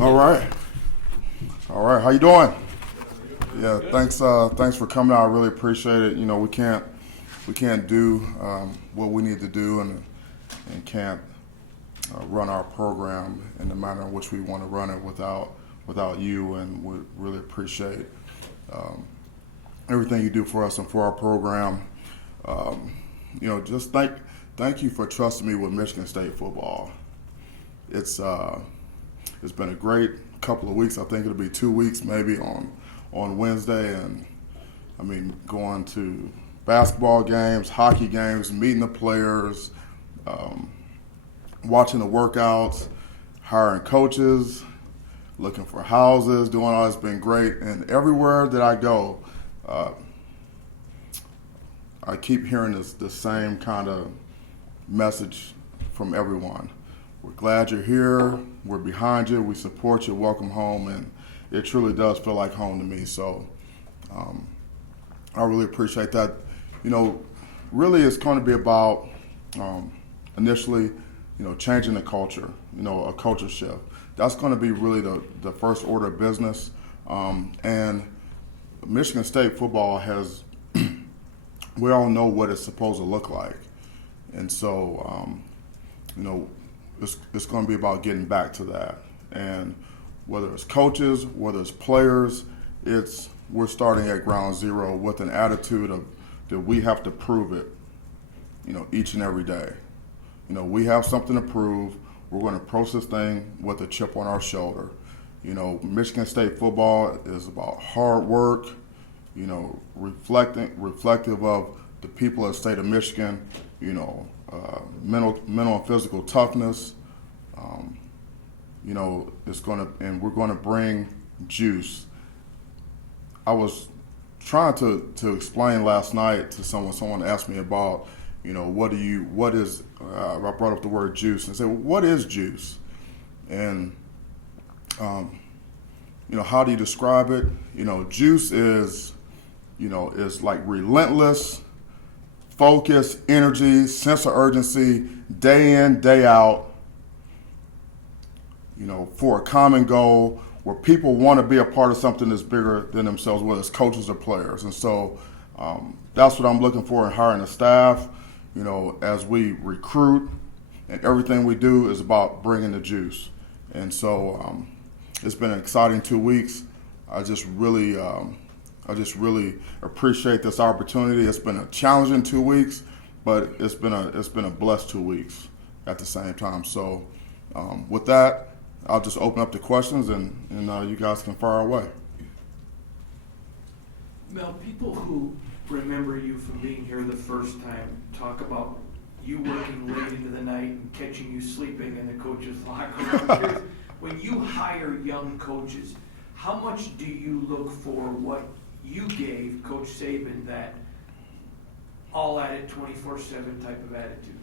All right. All right. How you doing? Yeah. Thanks. Thanks for coming out. I really appreciate it. You know, we can't do what we need to do and can't run our program in the manner in which we want to run it without you. And we really appreciate everything you do for us and for our program. You know, just thank you for trusting me with Michigan State football. It's been a great couple of weeks. I think it'll be 2 weeks maybe on Wednesday, and I mean going to basketball games, hockey games, meeting the players, watching the workouts, hiring coaches, looking for houses, doing all that's been great. And everywhere that I go, I keep hearing the same kind of message from everyone. We're glad you're here. We're behind you. We support you. Welcome home. And it truly does feel like home to me. So I really appreciate that. You know, really it's going to be about initially, you know, changing the culture, you know, a culture shift. That's going to be really the first order of business. And Michigan State football has, we all know what it's supposed to look like. And so, you know, it's going to be about getting back to that. And whether it's coaches, whether it's players, we're starting at ground zero with an attitude of that we have to prove it, you know, each and every day. You know, we have something to prove. We're going to approach this thing with a chip on our shoulder. You know, Michigan State football is about hard work, you know, reflective of the people of the state of Michigan, you know, mental and physical toughness. You know, we're going to bring juice. I was trying to explain last night to someone asked me about, you know, I brought up the word juice and said, well, what is juice? And, you know, how do you describe it? You know, juice is like relentless, focus, energy, sense of urgency, day in, day out, you know, for a common goal where people want to be a part of something that's bigger than themselves, whether it's coaches or players. And so that's what I'm looking for in hiring a staff, you know, as we recruit, and everything we do is about bringing the juice. And so it's been an exciting 2 weeks. I just really appreciate this opportunity. It's been a challenging 2 weeks, but it's been a blessed 2 weeks at the same time. So with that, I'll just open up the questions and you guys can fire away. Mel, people who remember you from being here the first time talk about you working late into the night and catching you sleeping in the coach's locker room. When you hire young coaches, how much do you look for what you gave Coach Saban, that all at it 24/7 type of attitude?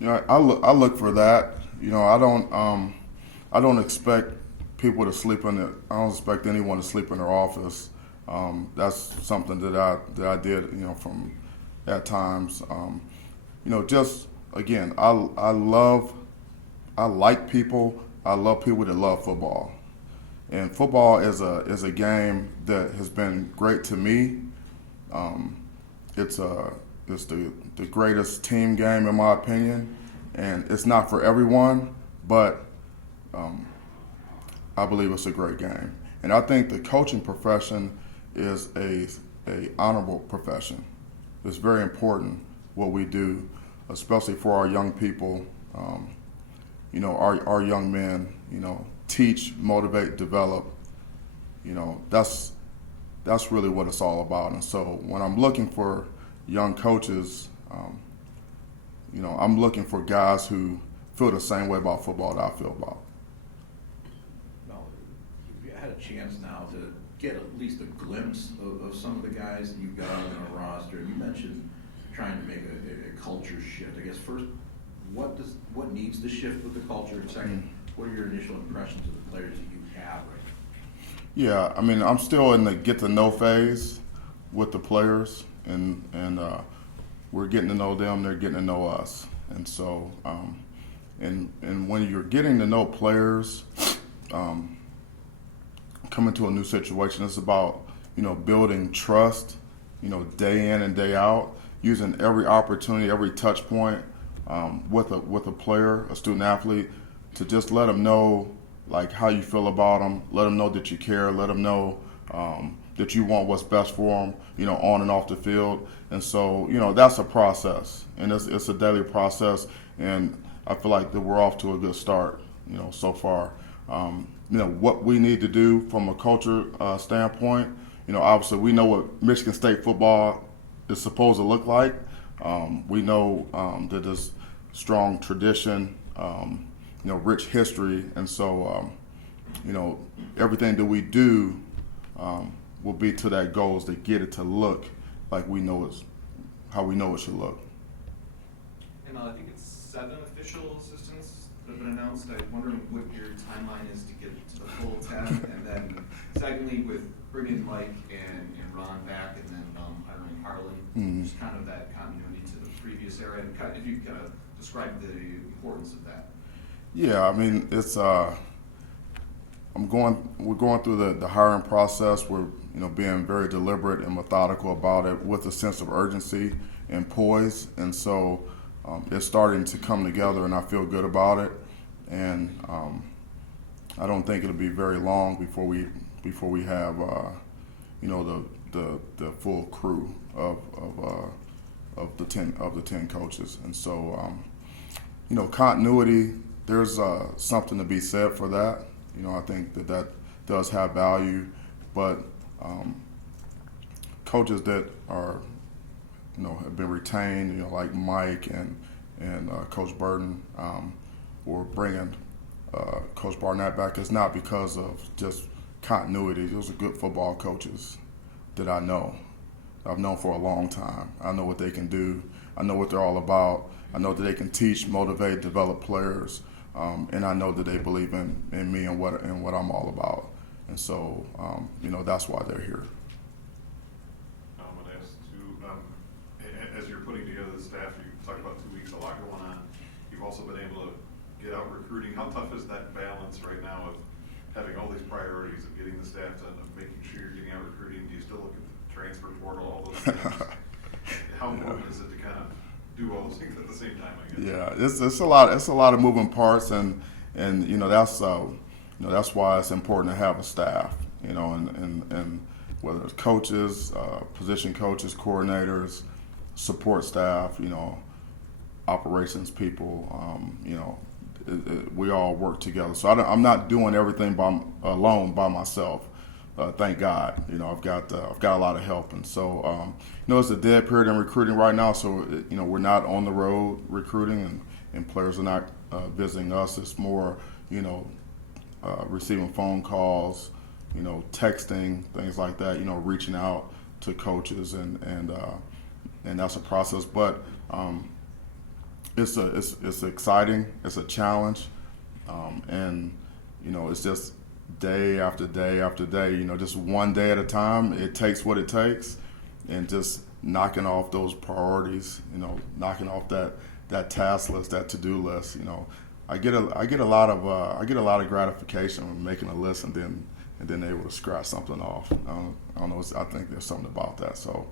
You know, I look for that. You know, I don't expect people to sleep in it. I don't expect anyone to sleep in their office. That's something that I did, you know, from at times. You know, just again, I like people. I love people that love football. And football is a game that has been great to me. It's the greatest team game in my opinion, and it's not for everyone, but I believe it's a great game. And I think the coaching profession is a honorable profession. It's very important what we do, especially for our young people. You know, our young men. You know, teach, motivate, develop. You know, that's really what it's all about. And so when I'm looking for young coaches, you know, I'm looking for guys who feel the same way about football that I feel about. Well, you've had a chance now to get at least a glimpse of some of the guys that you've got on the roster. You mentioned trying to make a culture shift. I guess first, what needs to shift with the culture? And second, what are your initial impressions of the players that you have right now? Yeah, I mean, I'm still in the get to know phase with the players, and we're getting to know them. They're getting to know us, and so and when you're getting to know players, come into a new situation. It's about, building trust, day in and day out, using every opportunity, every touch point with a player, a student athlete, to just let them know like how you feel about them, let them know that you care, let them know that you want what's best for them, on and off the field. And so, that's a process, and it's a daily process, and I feel like that we're off to a good start, so far. What we need to do from a culture standpoint, obviously we know what Michigan State football is supposed to look like. We know that there's strong tradition, rich history, and so, everything that we do will be to that goal, is to get it to look like how we know it should look. And I think it's 7 official assistants that have been announced. I'm wondering what your timeline is to get to the full 10. And then secondly, with bringing Mike and Ron back, and then hiring Harlan, just kind of that continuity to the previous era, and if you kind of describe the importance of that. Yeah, I mean, it's we're going through the hiring process. We're being very deliberate and methodical about it, with a sense of urgency and poise, and so it's starting to come together, and I feel good about it. And I don't think it'll be very long before we have the full crew of the 10 coaches. And so continuity, there's something to be said for that. I think that does have value, but coaches that are have been retained, like Mike and Coach Burton, or bringing Coach Barnett back, is not because of just continuity. Those are good football coaches that I've known for a long time. I know what they can do. I know what they're all about. I know that they can teach, motivate, develop players, and I know that they believe in me and what I'm all about. And so, that's why they're here. I'm going to ask too, as you're putting together the staff, you talked about 2 weeks, a lot going on. You've also been able to get out recruiting. How tough is that balance right now of having all these priorities of getting the staff done, of making sure you're getting out recruiting? Do you still look at the transfer portal, all those things? How important is it to kind of do all those things at the same time, I guess? Yeah, it's a lot. It's a lot of moving parts, and that's why it's important to have a staff. And whether it's coaches, position coaches, coordinators, support staff, operations people, we all work together. So I'm not doing everything alone by myself. Thank God, I've got a lot of help, and so it's a dead period in recruiting right now. So we're not on the road recruiting, and players are not visiting us. It's more receiving phone calls, texting, things like that. Reaching out to coaches, and that's a process. But it's exciting. It's a challenge, and it's just day after day after day, just one day at a time. It takes what it takes, and just knocking off those priorities, knocking off that task list, that to-do list. I get a lot of gratification when making a list and then able to scratch something off. I don't know. I think there's something about that. So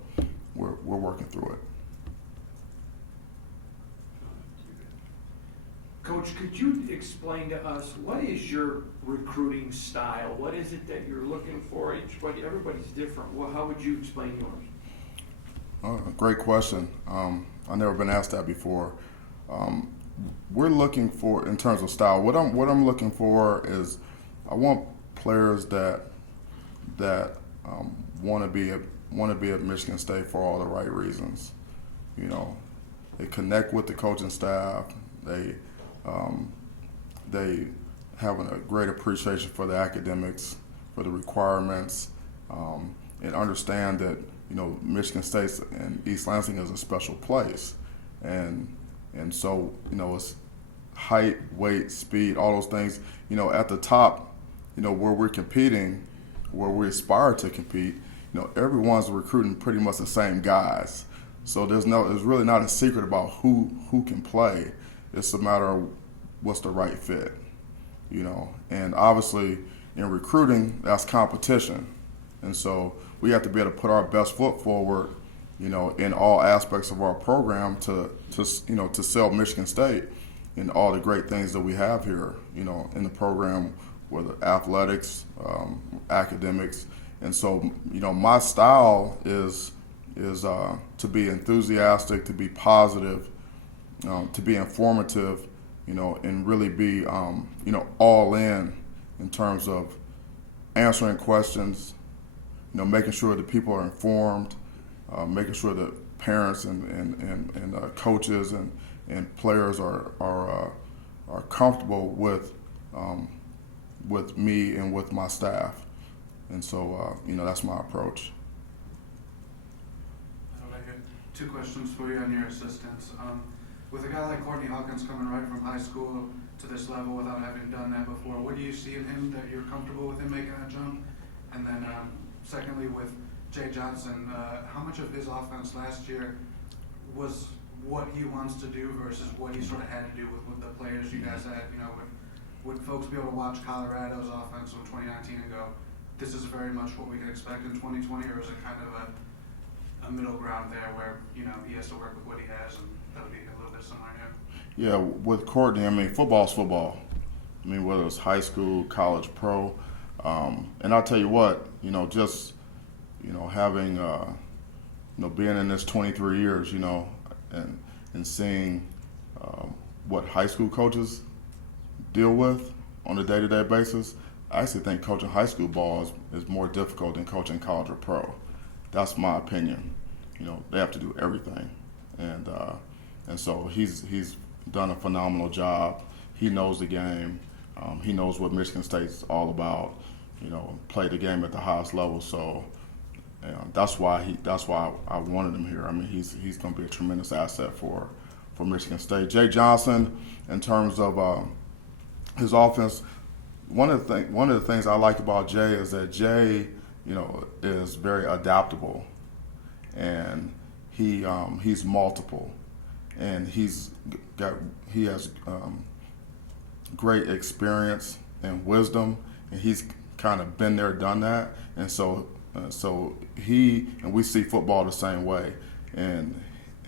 we're working through it. Coach, could you explain to us, what is your recruiting style? What is it that you're looking for? Everybody's different. Well, how would you explain yours? Great question. I've never been asked that before. We're looking for, in terms of style, what I'm looking for is, I want players that want to be at Michigan State for all the right reasons. They connect with the coaching staff. They have a great appreciation for the academics, for the requirements, and understand that Michigan State and East Lansing is a special place, and so it's height, weight, speed, all those things. At the top, where we're competing, where we aspire to compete, everyone's recruiting pretty much the same guys. So there's really not a secret about who can play. It's a matter of what's the right fit. and obviously in recruiting, that's competition. And so we have to be able to put our best foot forward, in all aspects of our program to sell Michigan State and all the great things that we have here, in the program, whether athletics, academics. And so, my style is to be enthusiastic, to be positive, to be informative, and really be, all in terms of answering questions, making sure that people are informed, making sure that parents and coaches and players are comfortable with me and with my staff. And so, that's my approach. I got two questions for you on your assistants. With a guy like Courtney Hawkins coming right from high school to this level without having done that before, what do you see in him that you're comfortable with him making that jump? And then secondly, with Jay Johnson, how much of his offense last year was what he wants to do versus what he sort of had to do with the players you guys had? Would folks be able to watch Colorado's offense from 2019 and go, this is very much what we can expect in 2020, or is it kind of a middle ground there where, he has to work with what he has, and that'll be a little bit similar here? Yeah, with Courtney, football's football. Whether it's high school, college, pro. And I'll tell you what, just, having, being in this 23 years, and seeing what high school coaches deal with on a day-to-day basis, I actually think coaching high school ball is more difficult than coaching college or pro. That's my opinion. They have to do everything. And so he's done a phenomenal job. He knows the game. He knows what Michigan State's all about. Play the game at the highest level. So that's why I wanted him here. He's going to be a tremendous asset for Michigan State. Jay Johnson, in terms of his offense, one of the things I like about Jay is that Jay, is very adaptable, and he's multiple, and he has great experience and wisdom, and he's kind of been there, done that, and so we see football the same way, and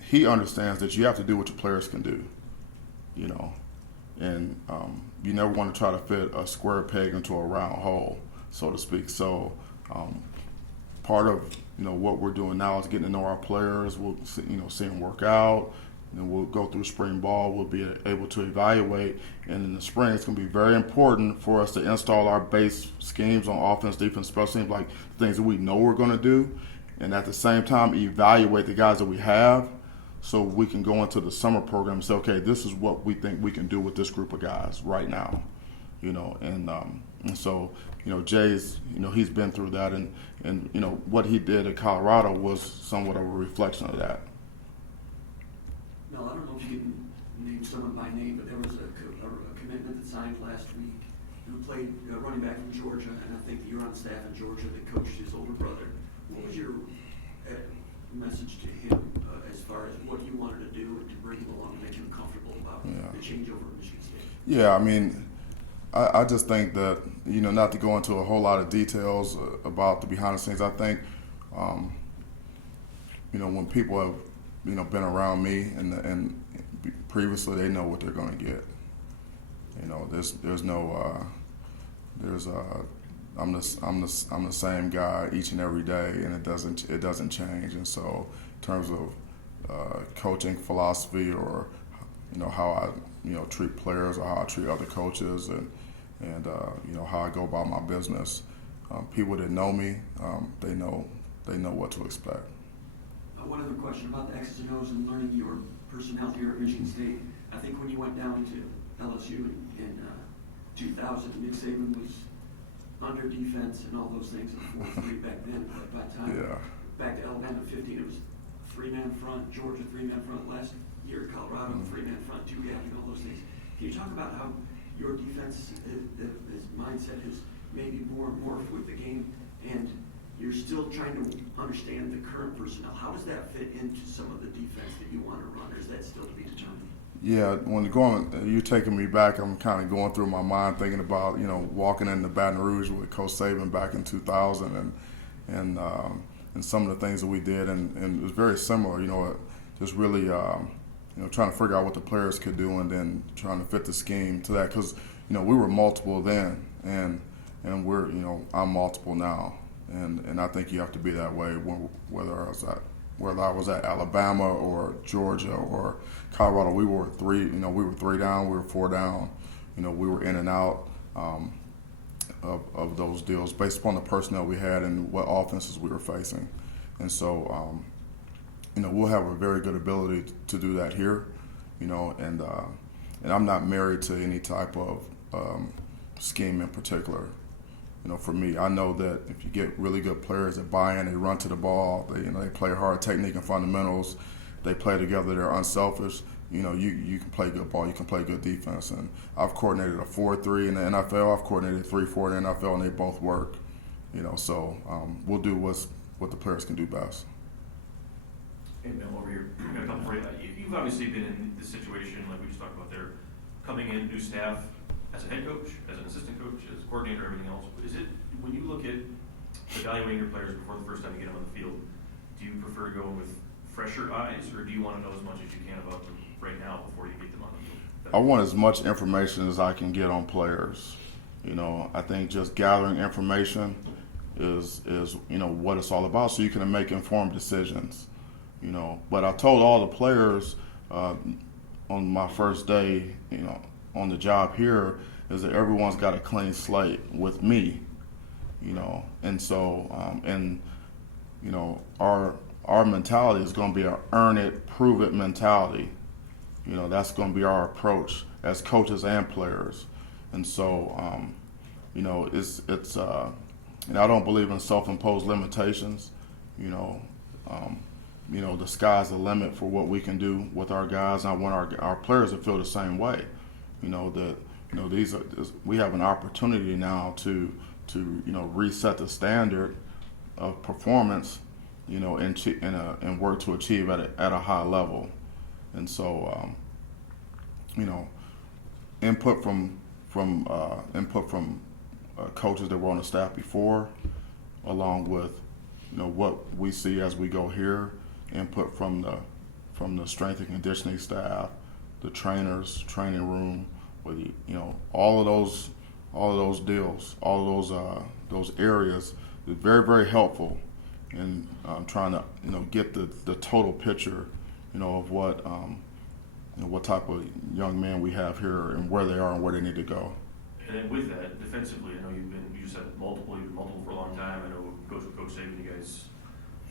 he understands that you have to do what your players can do, and you never want to try to fit a square peg into a round hole, so to speak. So part of what we're doing now is getting to know our players. We'll see them work out, and then we'll go through spring ball. We'll be able to evaluate, and in the spring it's going to be very important for us to install our base schemes on offense, defense, special teams, like things that we know we're going to do, and at the same time evaluate the guys that we have, so we can go into the summer program and say, okay, this is what we think we can do with this group of guys right now, and so Jay's, he's been through that, and what he did at Colorado was somewhat of a reflection of that. Mel, I don't know if you can name someone by name, but there was a commitment that signed last week who played running back from Georgia, and I think that you're on staff in Georgia that coached his older brother. What was your message to him as far as what you wanted to do and to bring him along and make him comfortable about the changeover in Michigan State? Yeah, I just think that, not to go into a whole lot of details about the behind the scenes, I think, when people have, been around me and previously, they know what they're going to get. I'm the same guy each and every day, and it doesn't change. And so, in terms of coaching philosophy, or how I treat players, or how I treat other coaches, and how I go about my business, people that know me, they know what to expect. One other question about the X's and O's and learning your personnel here at Michigan State. I think when you went down to LSU in 2000, Nick Saban was under defense and all those things in 4-3 back then. But by the time back to Alabama 15, it was 3-man front, Georgia 3-man front. Last year at Colorado, 3-man front, 2-gap, and all those things. Can you talk about how your defense, his mindset has maybe more morphed with the game, and you're still trying to understand the current personnel? How does that fit into some of the defense that you want to run, or is that still to be determined? Yeah, when you're taking me back, I'm kind of going through my mind thinking about, walking into Baton Rouge with Coach Saban back in 2000 and some of the things that we did, and it was very similar, just really, trying to figure out what the players could do and then trying to fit the scheme to that, because, we were multiple then, and we're, I'm multiple now, and I think you have to be that way whether I was at Alabama or Georgia or Colorado. We were three down, we were four down. We were in and out of those deals based upon the personnel we had and what offenses we were facing. And so, we'll have a very good ability to do that here, and I'm not married to any type of scheme in particular. For me, I know that if you get really good players that buy in, they run to the ball, they play hard technique and fundamentals, they play together, they're unselfish, you can play good ball, you can play good defense. And I've coordinated a 4-3 in the NFL, I've coordinated 3-4 in the NFL, and they both work. So we'll do what the players can do best. Hey, Mel, over here. I got a couple for you. You've obviously been in this situation, like we just talked about there, coming in, new staff, as a head coach, as an assistant coach, as a coordinator, everything else. Is it, when you look at evaluating your players before the first time you get them on the field, do you prefer to go with fresher eyes, or do you want to know as much as you can about them right now before you get them on the field? I want as much information as I can get on players. I think just gathering information is what it's all about, so you can make informed decisions. But I told all the players on my first day, on the job here, is that everyone's got a clean slate with me, and so our mentality is going to be an earn it, prove it mentality. That's going to be our approach as coaches and players, and so it's and I don't believe in self-imposed limitations. The sky's the limit for what we can do with our guys, and I want our players to feel the same way. We have an opportunity now to reset the standard of performance, and work to achieve at a high level. And so, input from coaches that were on the staff before, along with what we see as we go here, input from the strength and conditioning staff, the trainers, training room, with all of those deals, all of those areas is very, very helpful in trying to get the total picture of what type of young man we have here and where they are and where they need to go. And then with that, defensively, I know you just had multiple for a long time. I know Coach Saban, you guys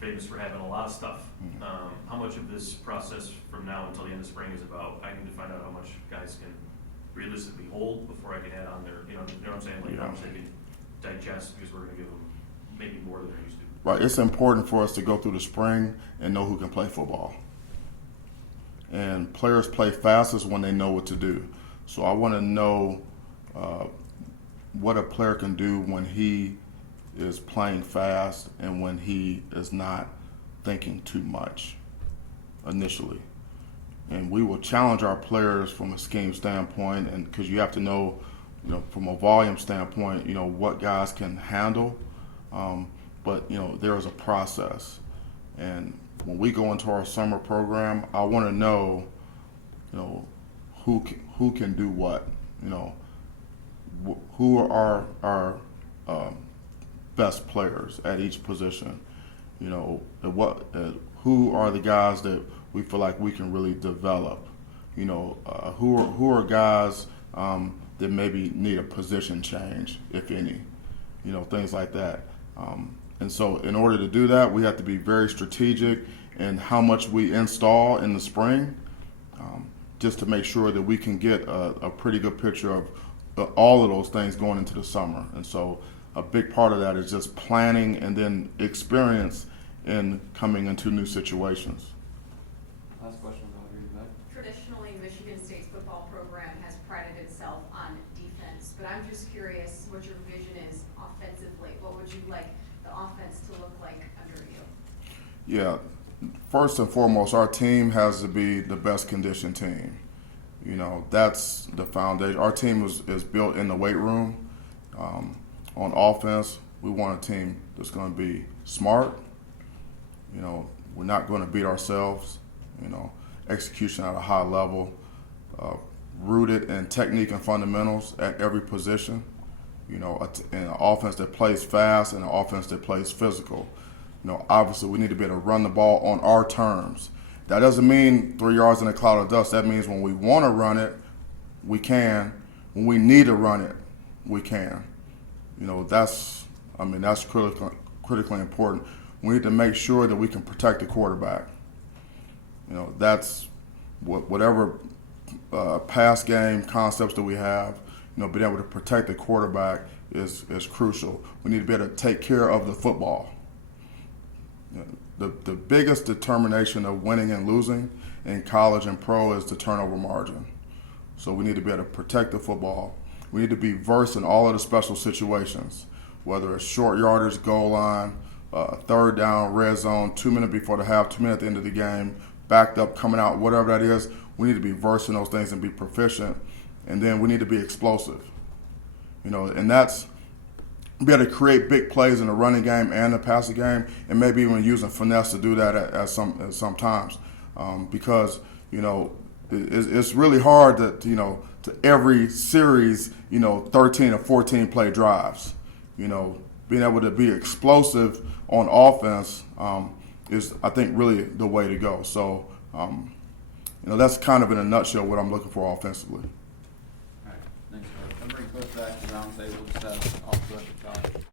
famous for having a lot of stuff. How much of this process from now until the end of spring is about, I need to find out how much guys can realistically hold before I can add on their, you know what I'm saying? Like how much they can digest, because we're going to give them maybe more than they're used to. Right. It's important for us to go through the spring and know who can play football. And players play fastest when they know what to do. So I want to know what a player can do when he is playing fast and when he is not thinking too much initially. And we will challenge our players from a scheme standpoint, and because you have to know, from a volume standpoint, what guys can handle. But there is a process, and when we go into our summer program, I want to know, who can do what. Who are our best players at each position. Who are the guys that we feel like we can really develop. Who are guys that maybe need a position change, if any. Things like that. And so in order to do that, we have to be very strategic in how much we install in the spring, just to make sure that we can get a pretty good picture of all of those things going into the summer. And so a big part of that is just planning and then experience in coming into new situations. Last question, I'll read it back. Traditionally, Michigan State's football program has prided itself on defense, but I'm just curious what your vision is offensively. What would you like the offense to look like under you? Yeah, first and foremost, our team has to be the best conditioned team. You know, that's the foundation. Our team is built in the weight room. On offense, we want a team that's going to be smart. You know, we're not going to beat ourselves. You know, execution at a high level, rooted in technique and fundamentals at every position. You know, an offense that plays fast and an offense that plays physical. You know, obviously we need to be able to run the ball on our terms. That doesn't mean 3 yards in a cloud of dust. That means when we want to run it, we can. When we need to run it, we can. You know, that's critically important. We need to make sure that we can protect the quarterback. You know, that's whatever pass game concepts that we have. You know, being able to protect the quarterback is crucial. We need to be able to take care of the football. You know, the biggest determination of winning and losing in college and pro is the turnover margin. So we need to be able to protect the football. We need to be versed in all of the special situations, whether it's short yardage, goal line, third down, red zone, 2 minutes before the half, 2 minutes at the end of the game, backed up, coming out, whatever that is. We need to be versed in those things and be proficient. And then we need to be explosive. You know, and that's be able to create big plays in the running game and the passing game, and maybe even using finesse to do that at some times. Because, you know, it's really hard to every series, 13 or 14 play drives. You know, being able to be explosive on offense is, I think, really the way to go. So, that's kind of in a nutshell what I'm looking for offensively. All right, thanks, Coach. I'll bring Coach back to the round table, just off the record, Josh.